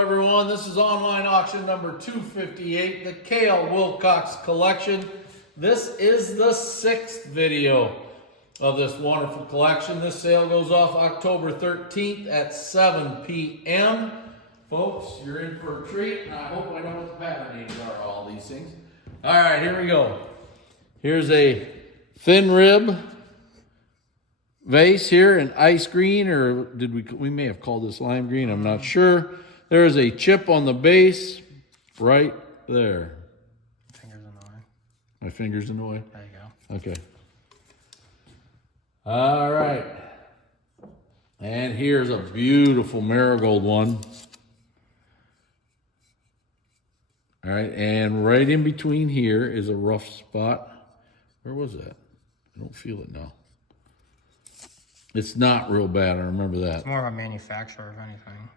everyone. This is online auction number 258, the Cale Wilcox Collection. This is the 6th video of this wonderful collection. This sale goes off October 13th at 7 p.m. Folks, you're in for a treat, and I hope I know what the pattern names are, all these things. All right, here we go. Here's a thin rib vase here in ice green, or did we may have called this lime green, I'm not sure. There is a chip on the base right there. Fingers in the way. My finger's in the way? There you go. Okay. All right. And here's a beautiful marigold one. All right, and right in between here is a rough spot. Where was that? I don't feel it now. It's not real bad, I remember that. It's more of a manufacturer, if anything.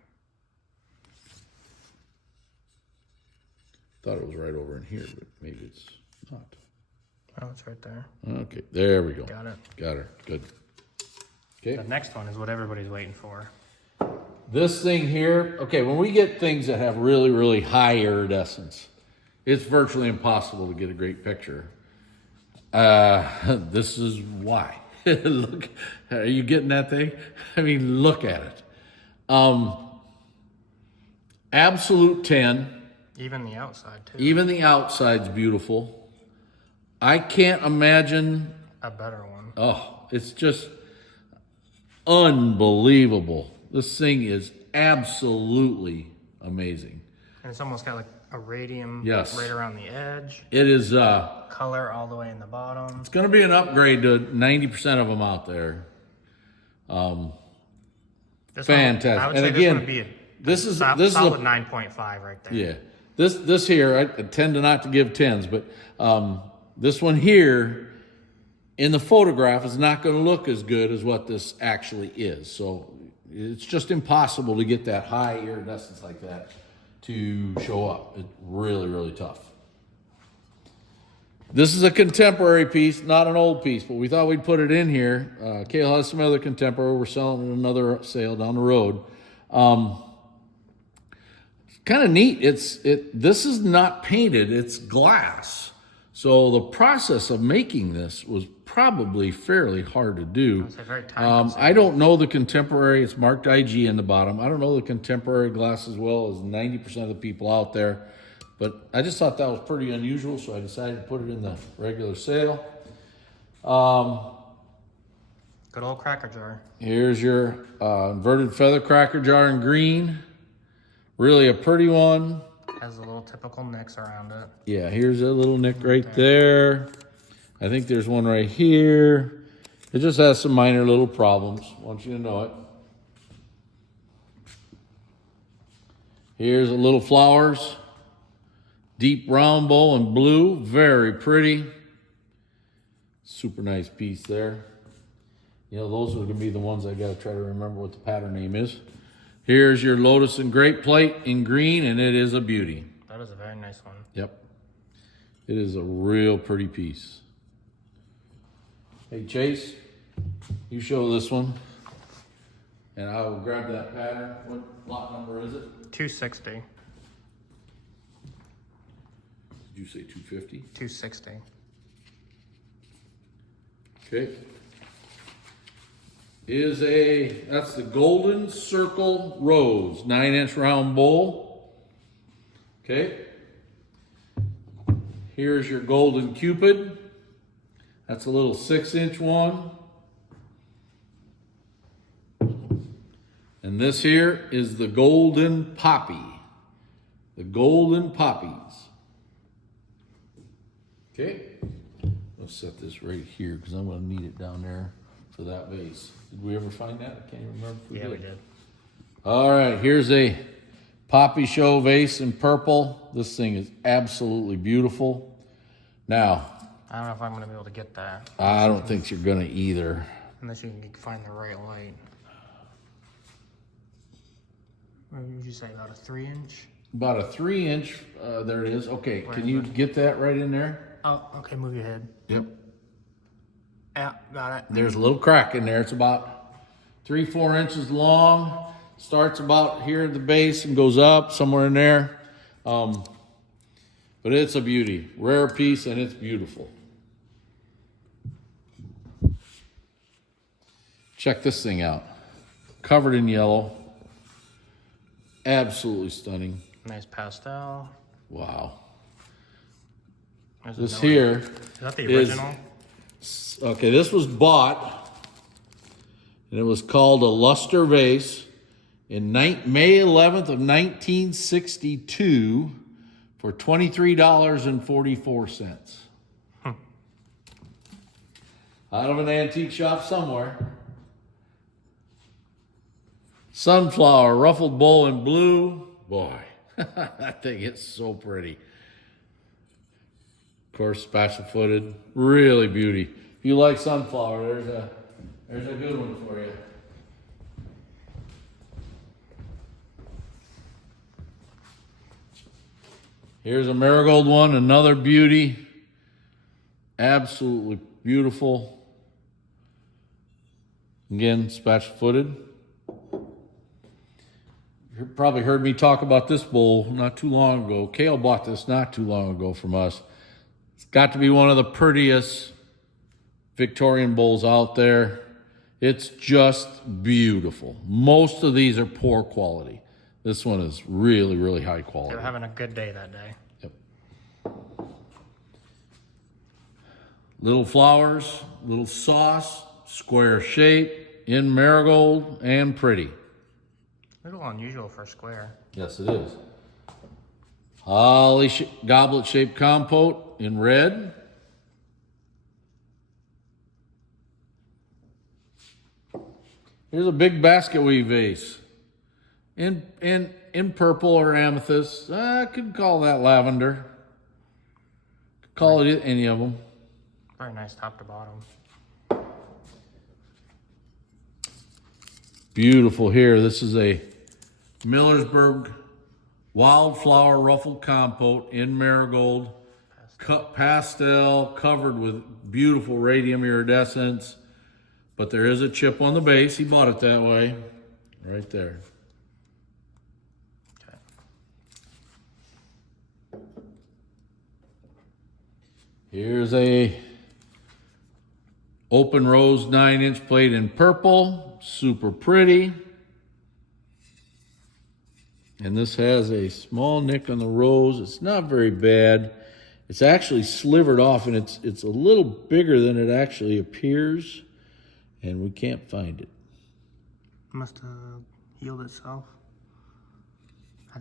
Thought it was right over in here, but maybe it's not. Oh, it's right there. Okay, there we go. Got it. Got her, good. Okay. The next one is what everybody's waiting for. This thing here, okay, when we get things that have really, really high iridescence, it's virtually impossible to get a great picture. This is why. Look, are you getting that thing? I mean, look at it. Absolute 10. Even the outside, too. Even the outside's beautiful. I can't imagine a better one. Oh, it's just unbelievable. This thing is absolutely amazing. And it's almost got like a radium Yes. right around the edge. It is, Color all the way in the bottom. it's going to be an upgrade to 90% of them out there. This Fantastic. One, I would And say again, this would be a this is solid a 9.5 right there. Yeah. This here, I tend to not to give 10s, but this one here in the photograph is not going to look as good as what this actually is. So it's just impossible to get that high iridescence like that to show up. It's really, really tough. This is a contemporary piece, not an old piece, but we thought we'd put it in here. Cale has some other contemporary. We're selling at another sale down the road. Kind of neat. This is not painted, it's glass. So the process of making this was probably fairly hard to do. Very I don't know the contemporary. It's marked IG in the bottom. I don't know the contemporary glass as well as 90% of the people out there. But I just thought that was pretty unusual, so I decided to put it in the regular sale. Good old Cracker Jar. Here's your inverted feather Cracker Jar in green. Really a pretty one. Has a little typical nicks around it. Yeah, here's a little nick right there. I think there's one right here. It just has some minor little problems. I want you to know it. Here's a little flowers. Deep round bowl in blue. Very pretty. Super nice piece there. You know, those are going to be the ones I got to try to remember what the pattern name is. Here's your lotus and grape plate in green, and it is a beauty. That is a very nice one. Yep. It is a real pretty piece. Hey, Chase, you show this one, and I will grab that pattern. What lot number is it? 260. Did you say 250? 260. Okay. That's the Golden Circle Rose, 9-inch round bowl. Okay. Here's your Golden Cupid. That's a little 6-inch one. And this here is the Golden Poppy. The Golden Poppies. Okay. I'll set this right here because I'm going to need it down there for that vase. Did we ever find that? I can't even remember if we did. We did. All right, here's a Poppy Show vase in purple. This thing is absolutely beautiful. Now, I don't know if I'm going to be able to get that. I don't think you're going to either. Unless you can find the right light. What would you say, about a 3-inch? About a 3-inch, there it is. Okay, Where can is you it? get that right in there? Oh, okay, move your head. Yep. Yeah, got it. There's a little crack in there. It's about 3-4 inches long. Starts about here at the base and goes up somewhere in there. But it's a beauty. Rare piece, and it's beautiful. Check this thing out. Covered in yellow. Absolutely stunning. Nice pastel. Wow. There's This another- here Is that the is- original? Okay, this was bought, and it was called a luster vase in May 11th of 1962 for $23.44. Out of an antique shop somewhere. Sunflower, ruffled bowl in blue. Boy, that thing is so pretty. Of course, spatula footed, really beauty. If you like sunflower, there's a good one for you. Here's a marigold one, another beauty. Absolutely beautiful. Again, spatula footed. You probably heard me talk about this bowl not too long ago. Cale bought this not too long ago from us. It's got to be one of the prettiest Victorian bowls out there. It's just beautiful. Most of these are poor quality. This one is really, really high quality. They were having a good day that day. Yep. Little flowers, little sauce, square shape, in marigold, and pretty. A little unusual for a square. Yes, it is. Holly goblet-shaped compote in red. Here's a big basket weave vase in purple or amethyst. I could call that lavender. Could call it any of them. Very nice top to bottom. Beautiful here. This is a Millersburg wildflower ruffled compote in marigold, pastel, covered with beautiful radium iridescence. But there is a chip on the base. He bought it that way, right there. Okay. Here's a open rose 9-inch plate in purple, super pretty. And this has a small nick on the rose. It's not very bad. It's actually slivered off, and it's a little bigger than it actually appears. And we can't find it. Must have healed itself.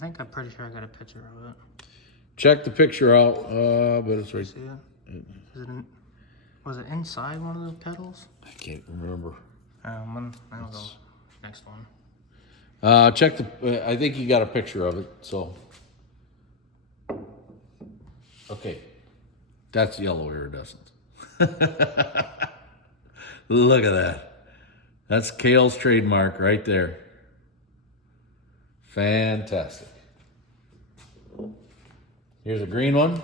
I'm pretty sure I got a picture of it. Check the picture out, but it's right. See it? Was it inside one of those petals? I can't remember. I'll go next one. Check the. I think you got a picture of it. So. Okay, that's yellow iridescence. Look at that. That's Cale's trademark right there. Fantastic. Here's a green one.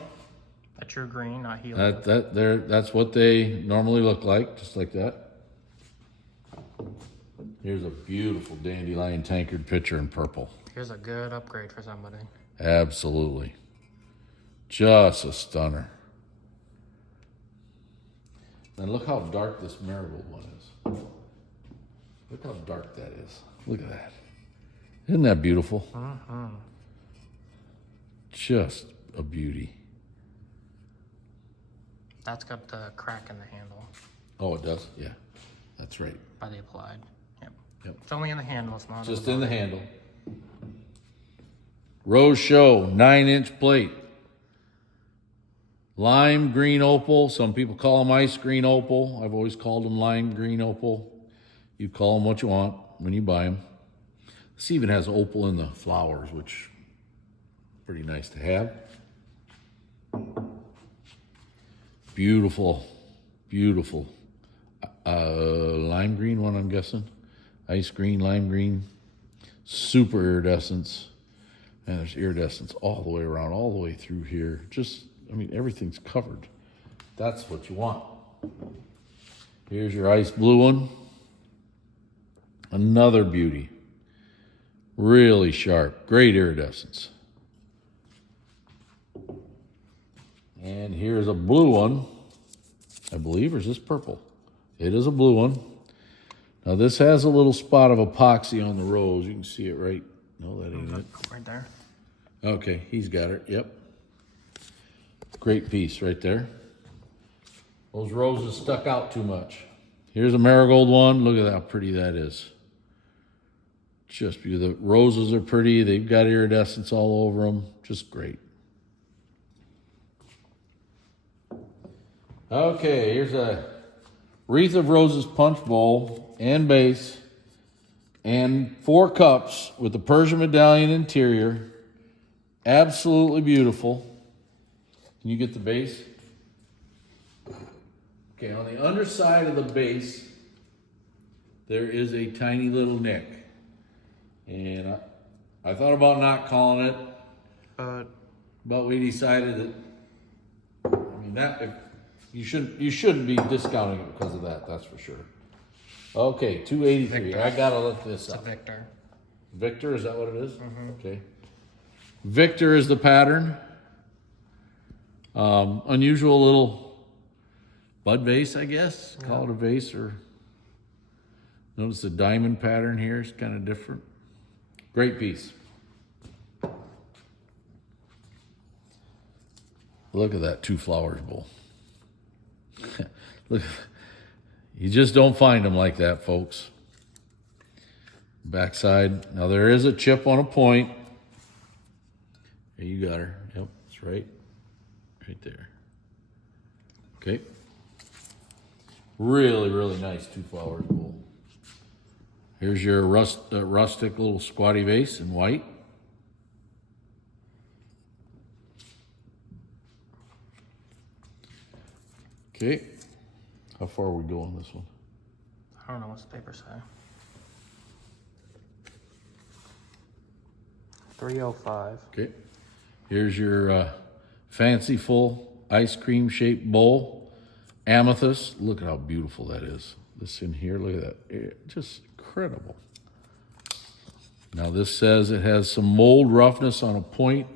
A true green, not healed. That's what they normally look like, just like that. Here's a beautiful dandelion tankard pitcher in purple. Here's a good upgrade for somebody. Absolutely. Just a stunner. And look how dark this marigold one is. Look how dark that is. Look at that. Isn't that beautiful? Just a beauty. That's got the crack in the handle Oh, it does? Yeah, that's right. by the applied. Yep. Yep. It's only in the handle, it's not Just on in the handle. Rose Show, 9-inch plate. Lime green opal. Some people call them ice green opal. I've always called them lime green opal. You call them what you want when you buy them. This even has opal in the flowers, which is pretty nice to have. Beautiful, beautiful. Lime green one, I'm guessing. Ice green, lime green. Super iridescence. And there's iridescence all the way around, all the way through here. Everything's covered. That's what you want. Here's your ice blue one. Another beauty. Really sharp, great iridescence. And here's a blue one, I believe, or is this purple? It is a blue one. Now this has a little spot of epoxy on the rose. You can see it right. No, that ain't it. Right there. Okay, he's got it, yep. Great piece right there. Those roses stuck out too much. Here's a marigold one. Look at how pretty that is. Just beautiful. The roses are pretty. They've got iridescence all over them. Just great. Okay, here's a Wreath of Roses punch bowl and base and 4 cups with the Persian medallion interior. Absolutely beautiful. Can you get the base? Okay, on the underside of the base, there is a tiny little nick. And I thought about not calling it, but we decided that, I mean, that you shouldn't be discounting it because of that, that's for sure. Okay, 283. Victor. I gotta look this It's a up. Victor. Victor, is that what it is? Mm-hmm. Okay. Victor is the pattern. Unusual little bud vase, I guess. Call it a vase, or notice the diamond pattern here is kind of different. Great piece. Look at that 2 flowers bowl. Look, you just don't find them like that, folks. Backside. Now there is a chip on a point. There, you got her. Yep, it's right there. Okay. Really, really nice 2 flowers bowl. Here's your rustic little squatty vase in white. Okay. How far are we going this one? I don't know what's the paper say. 305. Okay. Here's your fanciful ice cream shaped bowl. Amethyst. Look at how beautiful that is. This in here, look at that. Just incredible. Now this says it has some mold roughness on a point,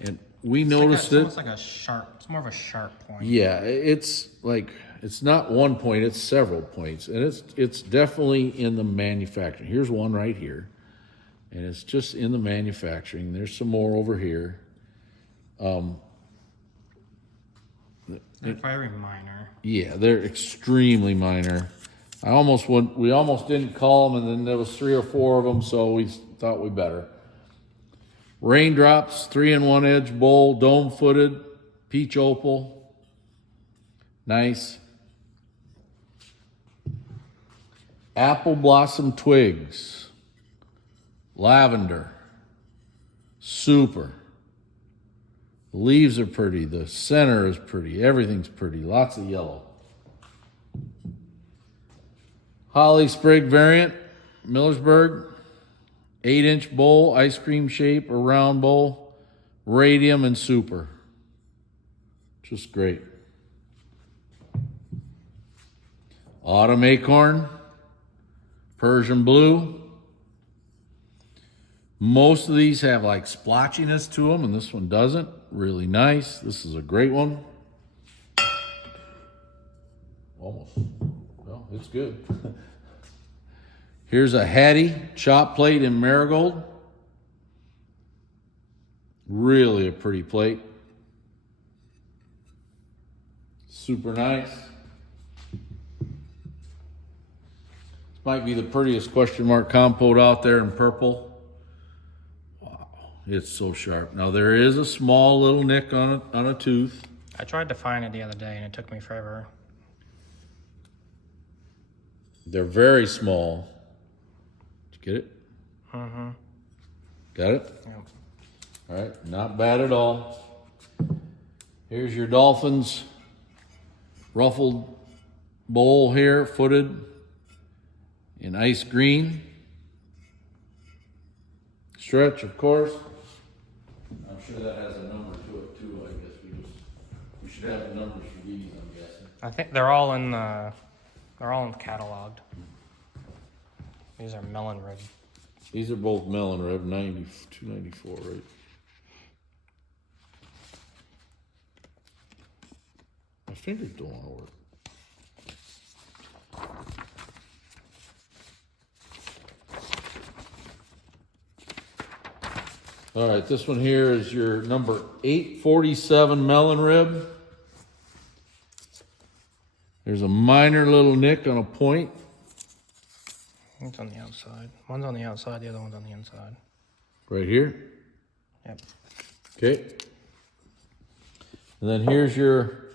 and we noticed it. It's almost like a sharp. It's more of a sharp point. Yeah, it's like, it's not one point, it's several points, and it's definitely in the manufacturing. Here's one right here, and it's just in the manufacturing. There's some more over here. They're very minor. Yeah, they're extremely minor. We almost didn't call them, and then there was 3 or 4 of them, so we thought we better. Raindrops, 3-in-1 edge bowl, dome-footed, peach opal. Nice. Apple blossom twigs. Lavender. Super. The leaves are pretty. The center is pretty. Everything's pretty. Lots of yellow. Holly sprig variant. Millersburg. 8-inch bowl, ice cream shape or round bowl. Radium and super. Just great. Autumn acorn. Persian blue. Most of these have like splotchiness to them, and this one doesn't. Really nice. This is a great one. Almost. Well, it's good. Here's a Hattie chop plate in marigold. Really a pretty plate. Super nice. This might be the prettiest question mark compote out there in purple. Wow, it's so sharp. Now there is a small little nick on a tooth. I tried to find it the other day and it took me forever. They're very small. Did you get it? Mm-hmm. Got it? Yep. All right, not bad at all. Here's your Dolphins ruffled bowl here, footed in ice green. Stretch, of course. I'm sure that has a number to it too. I guess we should have the numbers for these, I'm guessing. I think they're all cataloged. These are melon red These are both melon rib, 294, right? My fingers don't want to work. All right, this one here is your number 847 melon rib. There's a minor little nick on a point. It's on the outside. One's on the outside, the other one's on the inside. Right here. Yep. Okay. And then here's your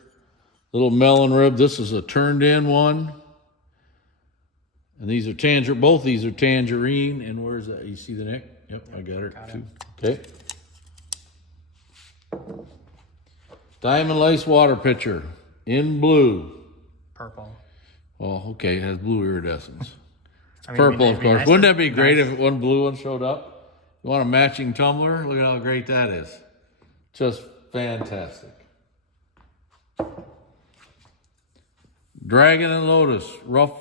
little melon rib. This is a turned in one. And these are both these are tangerine. And where's that? You see the neck? Yep, I got her too. Okay. Diamond lace water pitcher in blue. Purple. Well, okay, it has blue iridescence. I mean, Purple, of course. nice Wouldn't that be great if one blue one showed up? You want a matching tumbler? Look at how great that is. Just fantastic. Dragon and Lotus, rough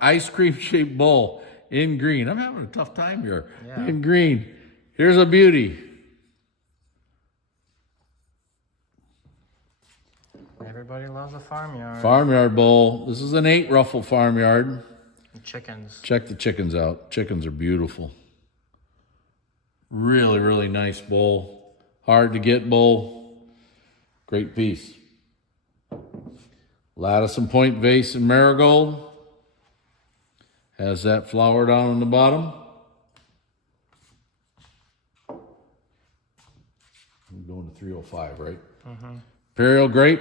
ice cream shaped bowl in green. I'm having a tough time here. Yeah. In green. Here's a beauty. Everybody loves a farmyard. Farmyard bowl. This is an 8 ruffle farmyard. And chickens. Check the chickens out. Chickens are beautiful. Really, really nice bowl. Hard to get bowl. Great piece. Lattice and point vase in marigold. Has that flower down on the bottom. I'm going to 305, right? Mm-hmm. Imperial grape.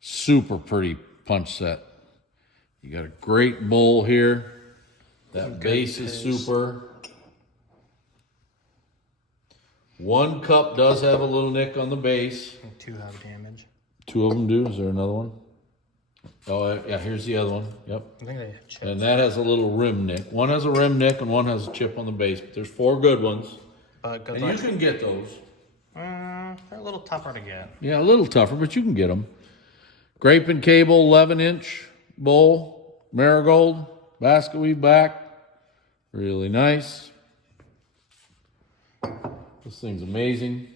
Super pretty punch set. You got a great bowl here. That base is super. One cup does have a little nick on the base. And 2 have damage. 2 of them do. Is there another one? Oh, yeah, here's the other one. Yep. I think they have chips. And that has a little rim nick. One has a rim nick and one has a chip on the base. But there's 4 good ones. But good And luck. you can get those. They're a little tougher to get. Yeah, a little tougher, but you can get them. Grape and cable, 11-inch bowl, marigold, basket weave back. Really nice. This thing's amazing.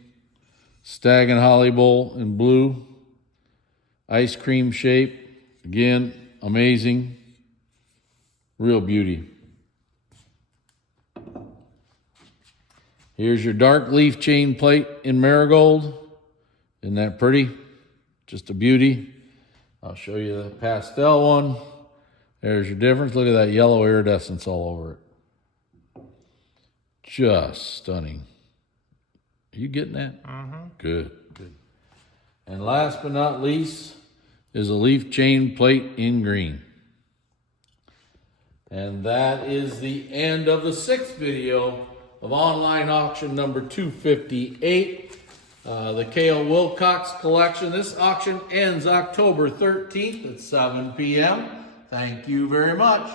Stag and holly bowl in blue. Ice cream shape. Again, amazing. Real beauty. Here's your dark leaf chain plate in marigold. Isn't that pretty? Just a beauty. I'll show you the pastel one. There's your difference. Look at that yellow iridescence all over it. Just stunning. Are you getting that? Mm-hmm. Good, good. And last but not least is a leaf chain plate in green. And that is the end of the 6th video of online auction number 258. The Cale Wilcox Collection. This auction ends October 13th at 7 p.m. Thank you very much.